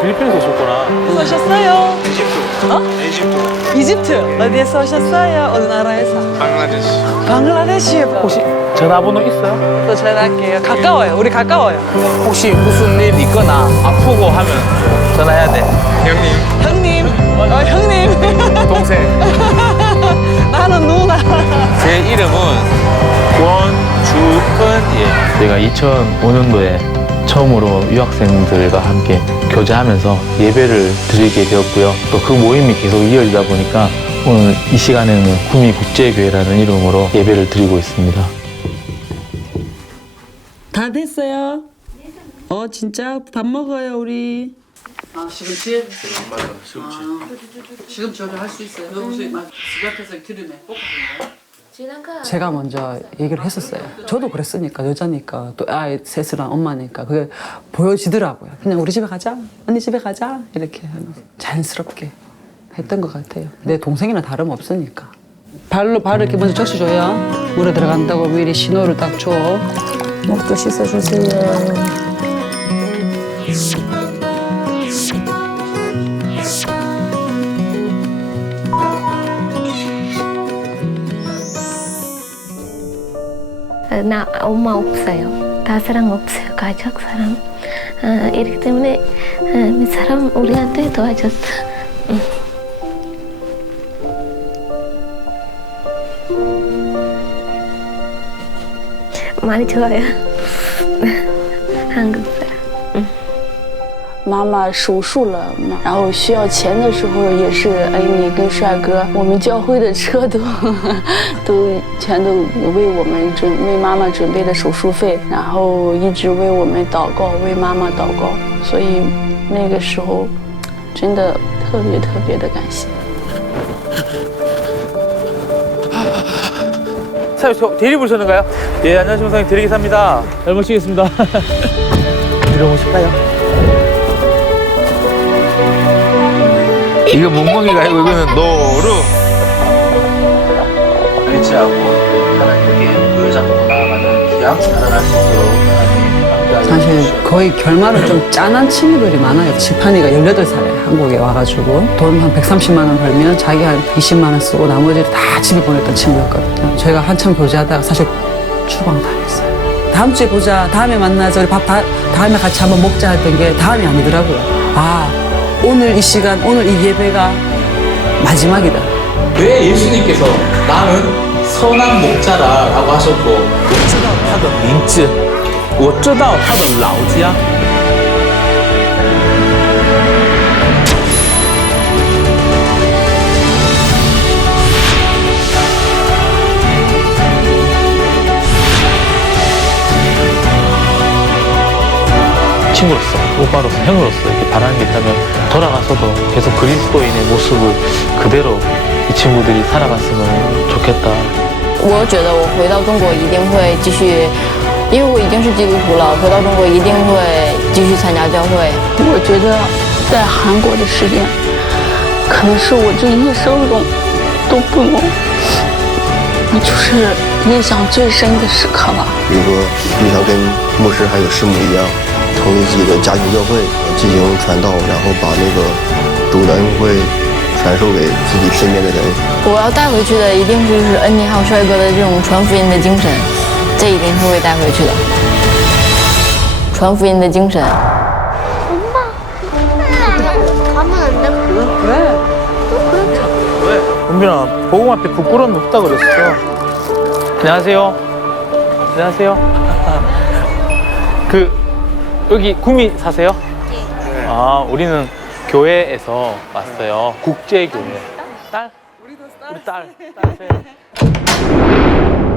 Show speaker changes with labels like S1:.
S1: 필리핀에서 오셨구나.
S2: 어디서 오셨어요?
S3: 이집트.
S2: 어?
S3: 이집트.
S2: 이집트. 어디에서 오셨어요? 어느 나라에서?
S3: 방글라데시.
S2: 방글라데시.
S1: 혹시 전화번호 있어요?
S2: 또 전화할게요. 가까워요. 우리 가까워요.
S1: 혹시 무슨 일 있거나 아프고 하면 전화해야 돼.
S3: 형님.
S2: 형님. 형님.
S1: 동생.
S2: 나는 누나.
S1: 제 이름은 권주은이에요. 제가 2005년도에 처음으로 유학생들과 함께 교제하면서 예배를 드리게 되었고요. 또 그 모임이 계속 이어지다 보니까 오늘 이 시간에는 구미국제교회라는 이름으로 예배를 드리고 있습니다.
S2: 다 됐어요? 진짜 밥 먹어요 우리. 시금치?
S3: 맞아, 시금치.
S2: 시금치 요리 할 수 있어요. 너 혹시 막 집 앞에서 기름에 볶아주는
S4: 제가 먼저 얘기를 했었어요. 저도 그랬으니까 여자니까 또 아이 셋이랑 엄마니까 그게 보여지더라고요. 그냥 우리 집에 가자, 언니 집에 가자 이렇게 하면서 자연스럽게 했던 것 같아요. 내 동생이나 다름없으니까. 발을 이렇게 먼저 적셔줘요. 물에 들어간다고 미리 신호를 딱 줘. 목도 씻어주세요.
S5: 나 엄마 없어요. 다 사람 없어요. 가족 사람. 이렇기 때문에 사람 우리한테 도와줬어. 많이 좋아요. 한국 사람.
S6: 妈妈手术了嘛，然后需要钱的时候，也是你跟帅哥，我们教会的车都全都为妈妈准备的手术费，然后一直为我们祷告，为妈妈祷告，所以那个时候真的特别的感谢。
S1: 사장님, 저 대리 부르셨는가요? 예, 안녕하십니까. 사장님, 대리 기사입니다. 잘 모시겠습니다. 들어오실까요? 이거 멍멍이가 아니고 이거는 노루. 의지하고 하나님께 보여잡고 나아가는 귀한 살아갈 수 있도록 하나님
S4: 사실 거의 결말은 좀 짠한 친구들이 많아요. 지판이가 18살에 한국에 와가지고 돈 한 130만 원 벌면 자기 한 20만 원 쓰고 나머지를 다 집에 보냈던 친구였거든요. 저희가 한참 교제하다가 사실 추방당했어요. 다음 주에 보자, 다음에 만나자, 우리 다음에 같이 한번 먹자 했던 게 다음이 아니더라고요. 오늘 이 시간, 오늘 이 예배가 마지막이다.
S1: 왜 예수님께서 나는 선한 목자라고 하셨고 我知道他的名字我知道他的老家 친구로서, 오빠로서, 형으로서 이렇게 바라는 게 있다면 돌아가서도 계속 그리스도인의 모습을 그대로 이 친구들이 살아갔으면 좋겠다.
S6: 我觉得我回到中国一定会继续，因为我已经是基督徒了，回到中国一定会继续参加教会。我觉得在韩国的时间，可能是我这一生中都不能，就是印象最深的时刻吧。
S7: 比如说，就像跟牧师还有师母一样，成立自己的家庭教会，进行传道，然后把那个主的恩惠传授给自己身边的人。
S6: 我要带回去的一定是就是恩妮还有帅哥的这种传福音的精神，这一定是会带回去的。传福音的精神。
S5: 가면 안 돼?
S1: 왜? 은빈아, 보공 앞에 부끄러움이 없다 그랬어. 안녕하세요. 안녕하세요. 여기 구미 사세요? 네. 우리는 교회에서 왔어요. 국제교회. 딸? 우리 딸. 딸 셋.